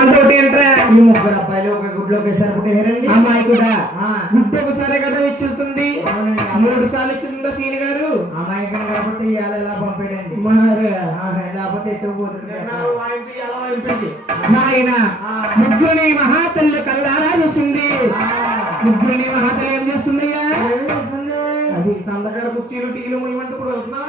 ముగ్గురు అబ్బాయిలు ఒక గుడ్లోకి సరిపోయారండి అమ్మాయి కూడా. గుడ్డు ఒకసారి కదా ఇచ్చుతుంది. మూడు సార్లు ఇచ్చిందా సీని గారు? అమాయకం కాబట్టి ఇవాళ ఇలా పంపాడండి? లేకపోతే ఎటు పోతుంది నాయన ఆ. ముగ్గురిని మహాతల్లి కల్లారా చూస్తుంది ముగ్గురిని మహాతల్లి ఏం చేస్తుందయ్యా? అది సందకాడ కుర్చీలు టీలు ముయ్యమంటే ఇప్పుడు వెళ్తున్నా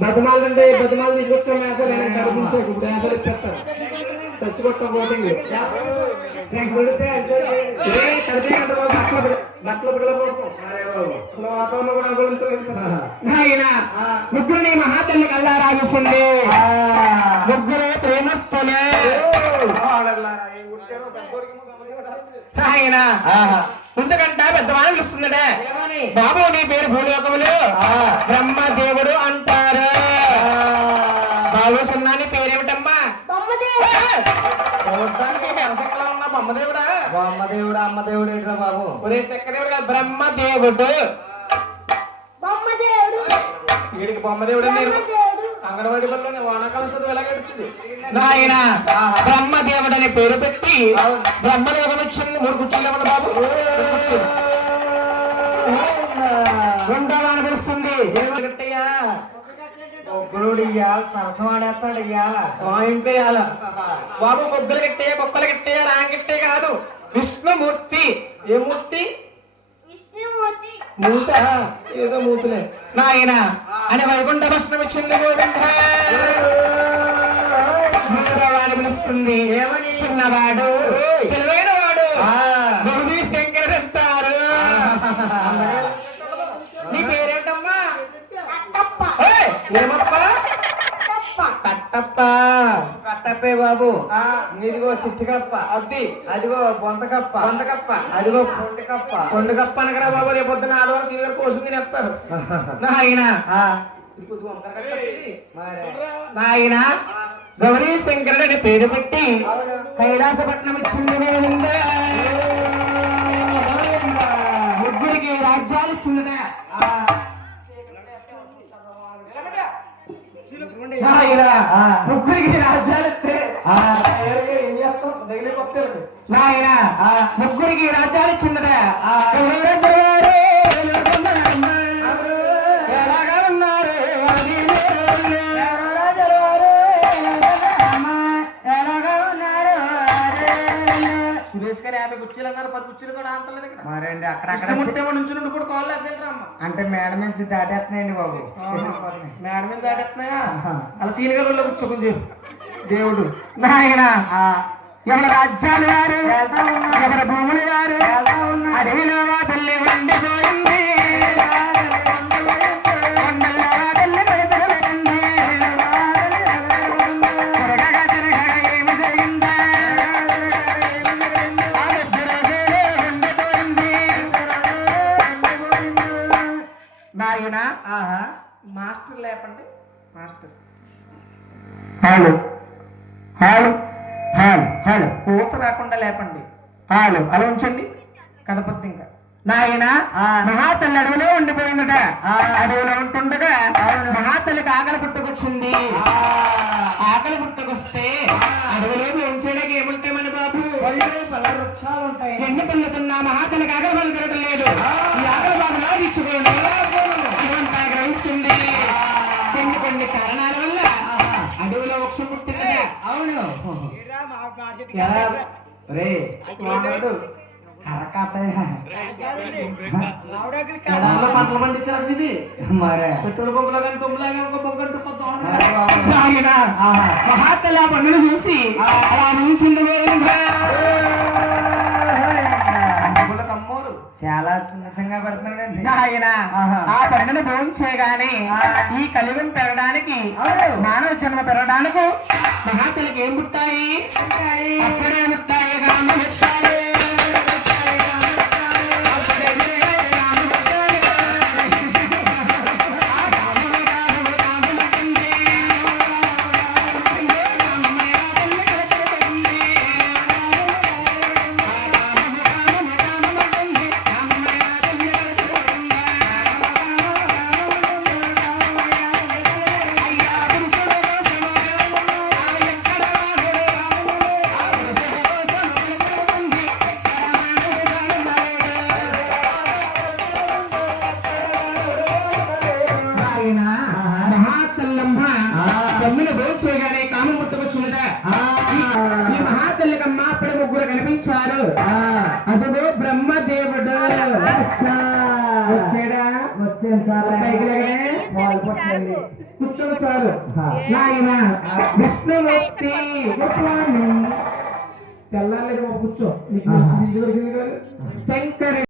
బతమాలు అంటే బతమాలు తీసుకొచ్చా మేసాలు ఇప్పుడు ముగ్గురిని మహాతల్లి కల్లా రాగిస్తుంది ముగ్గురు ప్రేమత్తులే ఆయన ఎందుకంట పెద్దవాళ్ళు పిలుస్తుందట బాబు నీ పేరు భూలోకములు. బ్రహ్మ దేవుడు అంటారు. బాబు సున్నా నీ పేరేమిటమ్మా? ఉన్న బొమ్మదేవుడా? అమ్మదేవుడు అమ్మదేవుడు ఏంట్రా బాబు? ఒరే సెక్కదేవుడు కాదు బ్రహ్మదేవుడు. బొమ్మదేవుడు. వీడికి బొమ్మదేవుడు మీరు బొమ్మదేవుడు అంగన్వాడి పనులు వానాకాలం చదువు ఎలా గడుస్తుంది నాయన బ్రహ్మదేవుడు అనే పేరు పెట్టి బ్రహ్మలోకం వచ్చింది మూడు కుర్చీలు బాబు. ఉండవాలని పిలుస్తుంది గట్టయ్యా గురుడు ఇయ్యాల సరసం ఆడేస్తాడు ఇయ్యాల. వాయింపేయాల బాబు ముగ్గులు గిట్టే బొక్కలు గిట్టే రాంగిట్టే కాదు. విష్ణుమూర్తి. ఏ మూర్తి? విష్ణుమూర్తి. మూత ఏదో మూతులే. నాయన అని వైకుంఠ భస్మం ఇచ్చింది గోవింద పిలుస్తుంది. ఏమని? చిన్నవాడు. తెలివైన వాడు గౌరీ అంటారు. నీ పేరేంటమ్మా? ఏమప్ప? కట్టప్ప. కట్టప్ప. కట్టప్పే బాబు. ఆ, ఇదిగో చిట్టుకప్ప. అది. అదిగో బొంతకప్ప. వందకప్ప అదిగో పొంటికప్ప కొండ కప్ప అనగరా బాబు రేపు పొద్దున ఆదివారం సీనియర్ కోసం తినేస్తారు. నాయన. ఆ, నాయన. మరి గౌరీ శంకరుడు అని పేరు పెట్టి కైలాసపట్నం ఇచ్చింది. ముగ్గురికి రాజ్యాలు ఆ. ముగ్గురికి రాజ్యాలు నాయన ముగ్గురికి రాజ్యాలు ఉన్నారు? సురేష్ గారు యాభై కుర్చీలు అన్నారు పది కుర్చీలు కూడా నుంచి నుండి కూడా అమ్మ. అంటే మేడ నుంచి దాటేస్తున్నాయండి బాబు. మేడం మీద దాటెత్తున్నాయా అలా సీని గారు ఉళ్ళో కూర్చోకుని చెప్పు దేవుడు. నాయన ఎవరి రాజ్యాలు వారు? ఎవరి భూములు వారు? అడవిలో తల్లి ఉండిపోయింది. నాయన మాస్టర్ లేపండి. మాస్టర్ హాలు హాలు హాలు హాలు. కోత రాకుండా లేపండి. హాలు. అలా ఉంచండి. కదపద్దు ఇంకా. నాయన మహాతల్లి అడవిలో ఉండిపోయిందట. అడవిలో ఉంటుండగా మహాతల్లికి ఆకలి పుట్టుకొచ్చింది. ఆకలి పుట్టుకొస్తే ఏం చేయడానికి ఏముంటాయి మన బాబు వృక్షాలు ఉంటాయి. ఎన్ని పొందుతున్నా మహాతల్లికి ఆకలి పలు తిరగలేదు ఈ ఆకలి బాబు తీసుకుని గ్రహిస్తుంది. పంటలు పండించారు ఇది మరే. బొమ్మలో కానీ బొమ్మలాగా ఒక బొమ్మ పండును చూసి అలా నుంచింది చాలా సున్నితంగా పెడుతున్నాడండి. ఆయన. ఆ పండును భోజనం చేయగానే ఈ కలిగం పెరగడానికి మానవ జన్మ పెరగడానికి మహాతల్లికి ఏం పుట్టాయి? అప్పుడే పుట్టాయి తమ్ముని భోంచేయగానే కాము ముట్టవచ్చున్నదా ఈ మహాతల్లికమ్మ అప్పుడు ముగ్గురు కనిపించారు. అదిగో బ్రహ్మదేవుడు. వచ్చాడా? వచ్చాను సార్. కూర్చోండి సారు. నాయన విష్ణుమూర్తి తెల్లారలేదు బాబు కూర్చో. శంకరి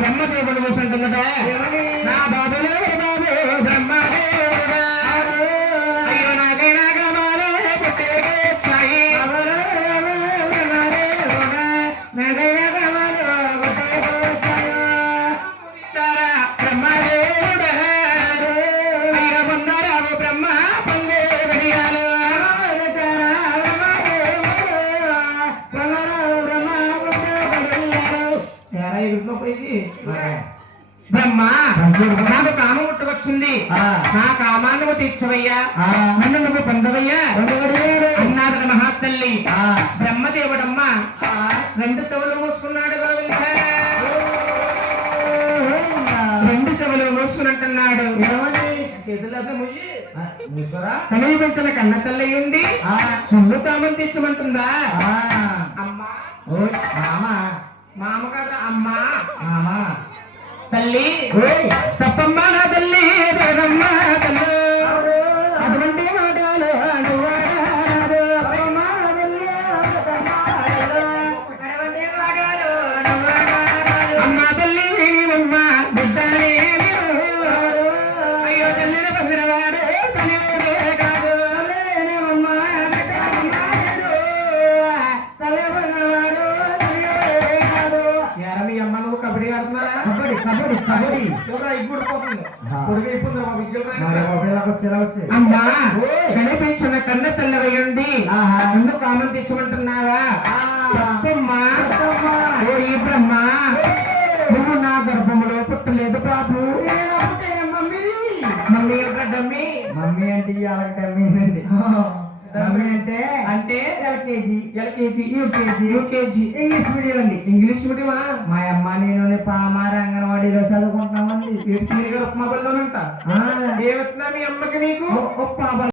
బ్రహ్మదేవుడు కూర్చుంటున్నదా నా బాబులే తీర్చవయ్యా. నన్ను నువ్వు పొందవయ్యా అన్నాడు మహాతల్లి. ఆ. బ్రహ్మదేవుడమ్మ. రెండు చెవులు మూసుకున్నాడు గోవింద. రెండు చెవులు మూసుకున్నట్టున్నాడు కనిపించిన కన్న తల్లి ఉండి. ముందు కామం తెచ్చమంటుందా. అమ్మా. మామా. కదా అమ్మా. మామా. తల్లి. తప్పమ్మా నా తల్లి జగమ్మ తల్లి. కబడ్డీ కబడ్డీ కబడ్డీ. చూడరా మరి ఒకళ్ళకి వచ్చేలా వచ్చి అమ్మా కనిపించిన కన్న ఆహా. ముందు కామం. తప్పమ్మా. ఓ బ్రహ్మ? నువ్వు నా గర్భములో పుట్టలేదు బాబు. మమ్మీ. మమ్మీ అంటే ఇవాళ డమ్మీ అండి మమ్మీ అంటే? అంటే LKG LKG UKG. UKG. English medium అండి. ఇంగ్లీష్ మీడియమా? మా అమ్మ నేను పామార అంగన్వాడీలో చదువుకుంటున్నామండి. ఏడు సీని గారు ఉప్మా ఆ. ఏమవుతుందా మీ అమ్మకి నీకు? ఒప్ప